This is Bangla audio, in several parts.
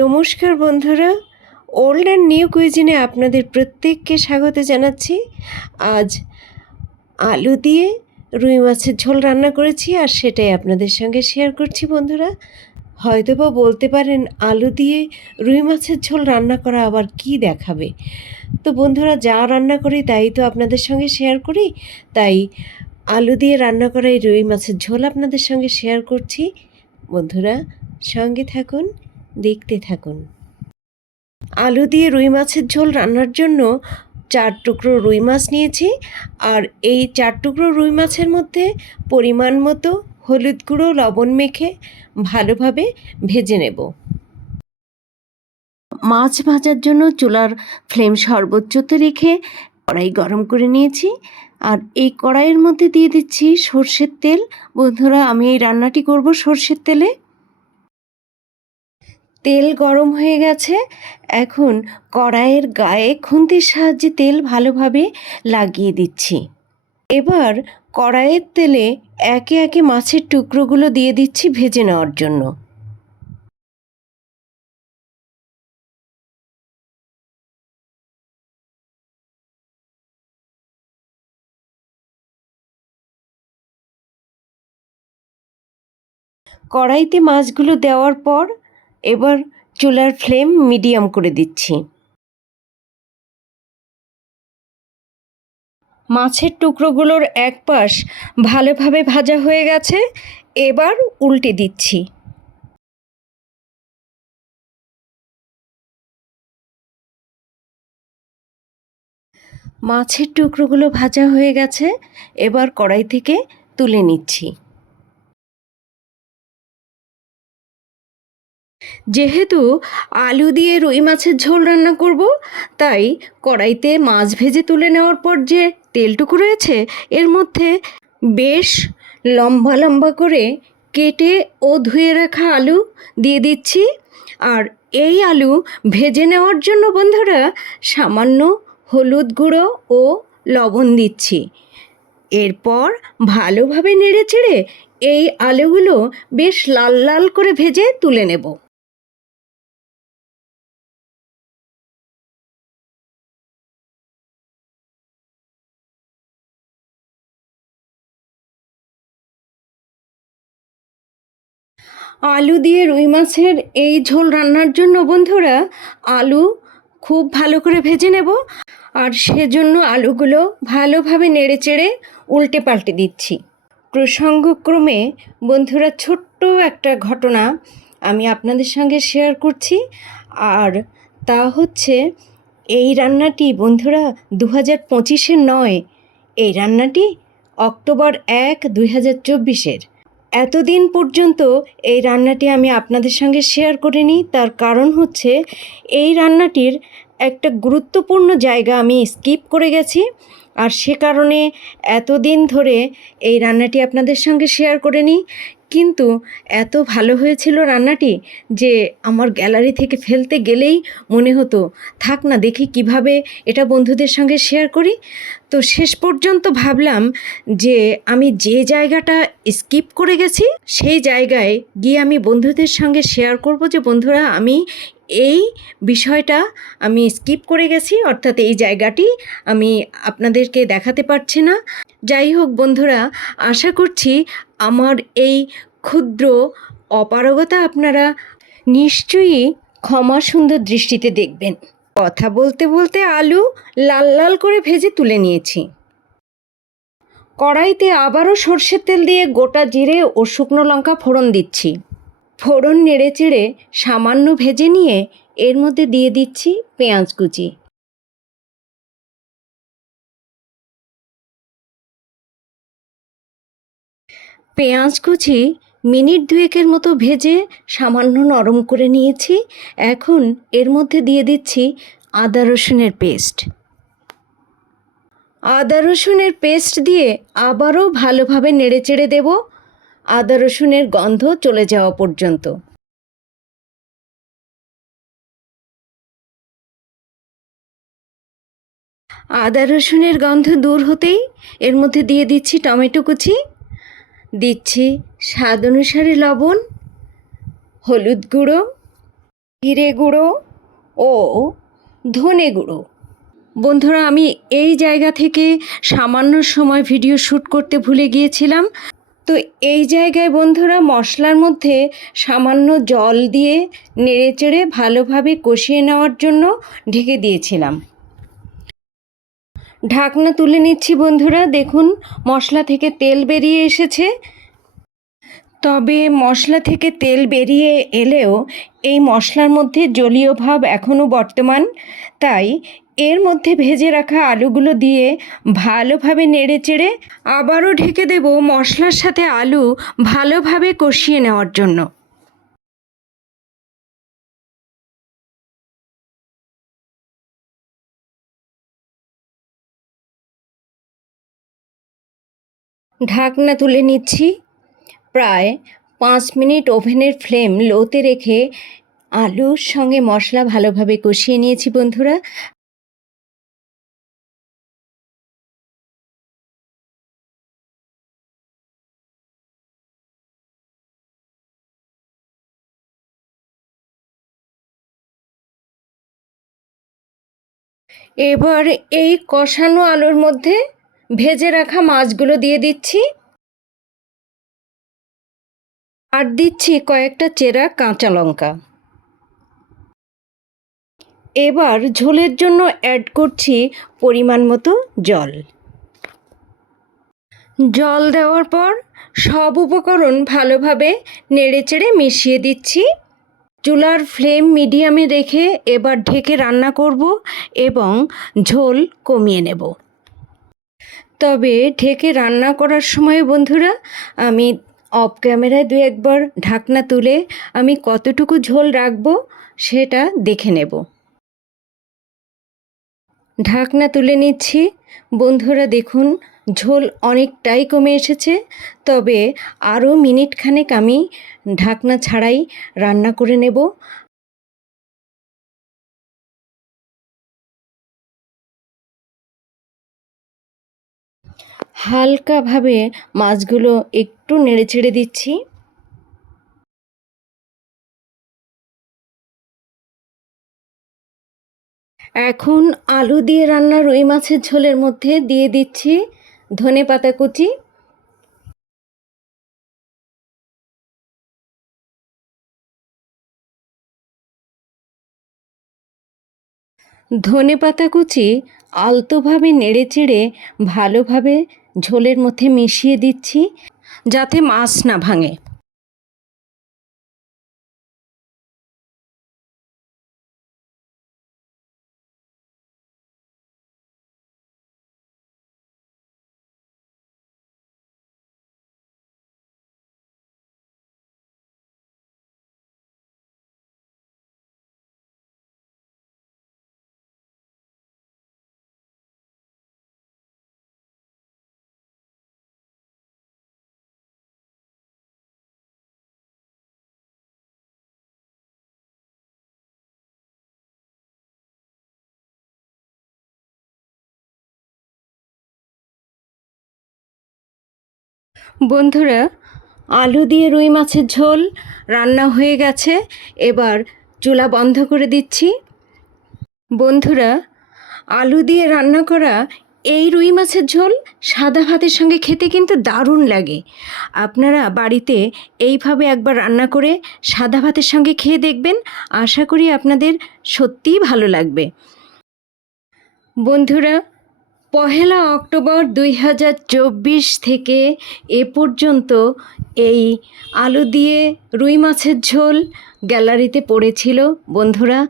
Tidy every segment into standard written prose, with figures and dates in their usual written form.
নমস্কার বন্ধুরা, ওল্ড অ্যান্ড নিউ কুইজিনে আপনাদের প্রত্যেককে স্বাগত জানাচ্ছি। আজ আলু দিয়ে রুই মাছের ঝোল রান্না করেছি আর সেটাই আপনাদের সঙ্গে শেয়ার করছি। বন্ধুরা হয়তোবা বলতে পারেন আলু দিয়ে রুই মাছের ঝোল রান্না করা আবার কি দেখাবে। তো বন্ধুরা যা রান্না করি তাই তো আপনাদের সঙ্গে শেয়ার করি, তাই আলু দিয়ে রান্না করা এই রুই মাছের ঝোল আপনাদের সঙ্গে শেয়ার করছি। বন্ধুরা সঙ্গে থাকুন, দেখতে থাকুন। আলু দিয়ে রুই মাছের ঝোল রান্নার জন্য 4 টুকরো রুই মাছ নিয়েছি, আর এই 4 টুকরো রুই মাছের মধ্যে পরিমাণ মতো হলুদ গুঁড়ো লবণ মেখে ভালোভাবে ভেজে নেব। মাছ ভাজার জন্য চুলার ফ্লেম সর্বোচ্চতে রেখে কড়াই গরম করে নিয়েছি, আর এই কড়াইয়ের মধ্যে দিয়ে দিচ্ছি সর্ষের তেল। বন্ধুরা আমি এই রান্নাটি করব সর্ষের তেলে। তেল গরম হয়ে গেছে, এখন কড়াইয়ের গায়ে খুন্তির সাহায্যে তেল ভালোভাবে লাগিয়ে দিচ্ছি। এবার কড়াইয়ের তেলে একে একে মাছের টুকরোগুলো দিয়ে দিচ্ছি ভেজে নেওয়ার জন্য। কড়াইতে মাছগুলো দেওয়ার পর এবার চুলার ফ্লেম মিডিয়াম করে দিচ্ছি। মাছের টুকরোগুলোর এক পাশ ভালোভাবে ভাজা হয়ে গেছে, এবার উল্টে দিচ্ছি। মাছের টুকরোগুলো ভাজা হয়ে গেছে, এবার কড়াই থেকে তুলে নিচ্ছি। যেহেতু আলু দিয়ে রুই মাছের ঝোল রান্না করব, তাই কড়াইতে মাছ ভেজে তুলে নেওয়ার পর যে তেলটুকু রয়েছে এর মধ্যে বেশ লম্বা লম্বা করে কেটে ও ধুয়ে রাখা আলু দিয়ে দিচ্ছি। আর এই আলু ভেজে নেওয়ার জন্য বন্ধুরা সামান্য হলুদ গুঁড়ো ও লবণ দিচ্ছি। এরপর ভালোভাবে নেড়েচেড়ে এই আলুগুলো বেশ লাল লাল করে ভেজে তুলে নেব। আলু দিয়ে রুই মাছের এই ঝোল রান্নার জন্য বন্ধুরা আলু খুব ভালো করে ভেজে নেব, আর সেজন্য আলুগুলো ভালোভাবে নেড়েচেড়ে উল্টে পাল্টে দিচ্ছি। প্রসঙ্গক্রমে বন্ধুরা ছোট্ট একটা ঘটনা আমি আপনাদের সঙ্গে শেয়ার করছি, আর তা হচ্ছে এই রান্নাটি বন্ধুরা 2025-এর নয়, এই রান্নাটি অক্টোবর 1, 2024-এর। এতদিন পর্যন্ত এই রান্নাটি আমি আপনাদের সঙ্গে শেয়ার করিনি, তার কারণ হচ্ছে এই রান্নাটির একটা গুরুত্বপূর্ণ জায়গা আমি স্কিপ করে গেছি, আর সে কারণে এতদিন ধরে এই রান্নাটি আপনাদের সঙ্গে শেয়ার করিনি। কিন্তু এত ভালো হয়েছিল রান্নাটি যে আমার গ্যালারি থেকে ফেলতে গেলেই মনে হতো থাক না, দেখি কিভাবে এটা বন্ধুদের সঙ্গে শেয়ার করি। তো শেষ পর্যন্ত ভাবলাম যে আমি যে জায়গাটা স্কিপ করে গেছি সেই জায়গায় গিয়ে আমি বন্ধুদের সঙ্গে শেয়ার করব যে বন্ধুরা আমি এই বিষয়টা আমি স্কিপ করে গেছি, অর্থাৎ এই জায়গাটি আমি আপনাদেরকে দেখাতে পারছি না। যাই হোক বন্ধুরা, আশা করছি আমার এই ক্ষুদ্র অপারগতা আপনারা নিশ্চয়ই ক্ষমা সুন্দর দৃষ্টিতে দেখবেন। কথা বলতে বলতে আলু লাল লাল করে ভেজে তুলে নিয়েছি। কড়াইতে আবারও সর্ষের তেল দিয়ে গোটা জিরে ও শুকনো লঙ্কা ফোড়ন দিচ্ছি। ফোড়ন নেড়েচেড়ে সামান্য ভেজে নিয়ে এর মধ্যে দিয়ে দিচ্ছি পেঁয়াজ কুচি। পেঁয়াজ কুচি মিনিট দুয়েকের মতো ভেজে সামান্য নরম করে নিয়েছি। এখন এর মধ্যে দিয়ে দিচ্ছি আদা রসুনের পেস্ট। আদা রসুনের পেস্ট দিয়ে আবারও ভালোভাবে নেড়েচেড়ে দেব আদা রসুনের গন্ধ চলে যাওয়া পর্যন্ত। আদা রসুনের গন্ধ দূর হতেই এর মধ্যে দিয়ে দিচ্ছি টমেটো কুচি, দিচ্ছি স্বাদ অনুসারে লবণ, হলুদ গুঁড়ো, জিরে গুঁড়ো ও ধনে গুঁড়ো। বন্ধুরা, আমি এই জায়গা থেকে সামান্য সময় ভিডিও শ্যুট করতে ভুলে গিয়েছিলাম। তো এই জায়গায় বন্ধুরা মশলার মধ্যে সামান্য জল দিয়ে নেড়েচেড়ে ভালোভাবে কষিয়ে নেওয়ার জন্য ঢেকে দিয়েছিলাম। ঢাকনা তুলে নিচ্ছি বন্ধুরা, দেখুন মশলা থেকে তেল বেরিয়ে এসেছে। তবে মশলা থেকে তেল বেরিয়ে এলেও এই মশলার মধ্যে জলীয় ভাব এখনও বর্তমান, তাই এর মধ্যে ভেজে রাখা আলুগুলো দিয়ে ভালোভাবে নেড়েচেড়ে আবারও ঢেকে দেব মশলার সাথে আলু ভালোভাবে কষিয়ে নেওয়ার জন্য। ঢাকনা তুলে নিচ্ছি। প্রায় 5 মিনিট ওভেনের ফ্লেম লোতে রেখে আলুর সঙ্গে মশলা ভালোভাবে কষিয়ে নিয়েছি বন্ধুরা। এবার এই কষানো আলুর মধ্যে ভেজে রাখা মাছগুলো দিয়ে দিচ্ছি, আর দিচ্ছি কয়েকটা চেরা কাঁচা লঙ্কা। এবার ঝোলের জন্য অ্যাড করছি পরিমাণ মতো জল। জল দেওয়ার পর সব উপকরণ ভালোভাবে নেড়েচেড়ে মিশিয়ে দিচ্ছি। চুলার ফ্লেম মিডিয়ামে রেখে এবার ঢেকে রান্না করব এবং ঝোল কমিয়ে নেব। তবে ঢেকে রান্না করার সময় বন্ধুরা আমি অফ ক্যামেরায় 2-1 বার ঢাকনা তুলে আমি কতটুকু ঝোল রাখবো সেটা দেখে নেব। ঢাকনা তুলে নিচ্ছি বন্ধুরা, দেখুন ঝোল অনেকটাই কমে এসেছে। তবে আরও মিনিট খানেক আমি ঢাকনা ছাড়াই রান্না করে নেব। হালকাভাবে মাছগুলো একটু নেড়েচেড়ে দিচ্ছি। এখন আলু দিয়ে রান্না রুই মাছের ঝোলের মধ্যে দিয়ে দিচ্ছি ধনেপাতা কুচি। ধনেপাতা কুচি আলতোভাবে নেড়েচেড়ে ভালোভাবে ঝোলের মধ্যে মিশিয়ে দিচ্ছি যাতে মাছ না ভাঙে। বন্ধুরা, আলু দিয়ে রুই মাছের ঝোল রান্না হয়ে গেছে। এবার চুলা বন্ধ করে দিচ্ছি। বন্ধুরা, আলু দিয়ে রান্না করা এই রুই মাছের ঝোল সাদা ভাতের সঙ্গে খেতে কিন্তু দারুণ লাগে। আপনারা বাড়িতে এইভাবে একবার রান্না করে সাদা ভাতের সঙ্গে খেয়ে দেখবেন, আশা করি আপনাদের সত্যিই ভালো লাগবে। বন্ধুরা, 1 অক্টোবর 2024 থেকে এ পর্যন্ত এই আলু দিয়ে রুই মাছের ঝোল গ্যালারিতে পড়েছিল বন্ধুরা,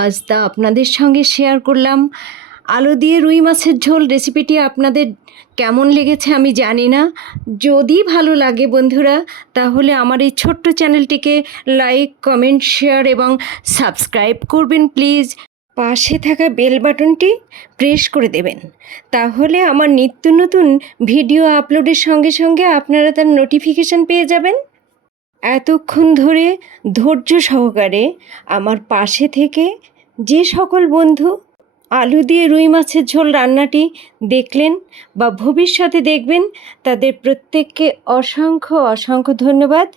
আজ তা আপনাদের সঙ্গে শেয়ার করলাম। আলু দিয়ে রুই মাছের ঝোল রেসিপিটি আপনাদের কেমন লেগেছে আমি জানি না। যদি ভালো লাগে বন্ধুরা, তাহলে আমার এই ছোট্ট চ্যানেলটিকে লাইক, কমেন্ট, শেয়ার এবং সাবস্ক্রাইব করবেন প্লিজ। পাশে থাকা বেল বাটনটি প্রেস করে দেবেন, তাহলে আমার নিত্য নতুন ভিডিও আপলোডের সঙ্গে সঙ্গে আপনারা তার নোটিফিকেশান পেয়ে যাবেন। এতক্ষণ ধরে ধৈর্য সহকারে আমার পাশে থেকে যে সকল বন্ধু আলু দিয়ে রুই মাছের ঝোল রান্নাটি দেখলেন বা ভবিষ্যতে দেখবেন, তাদের প্রত্যেককে অসংখ্য অসংখ্য ধন্যবাদ।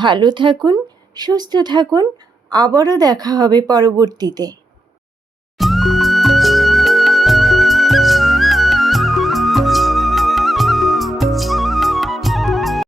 ভালো থাকুন, সুস্থ থাকুন, আবারও দেখা হবে পরবর্তীতে।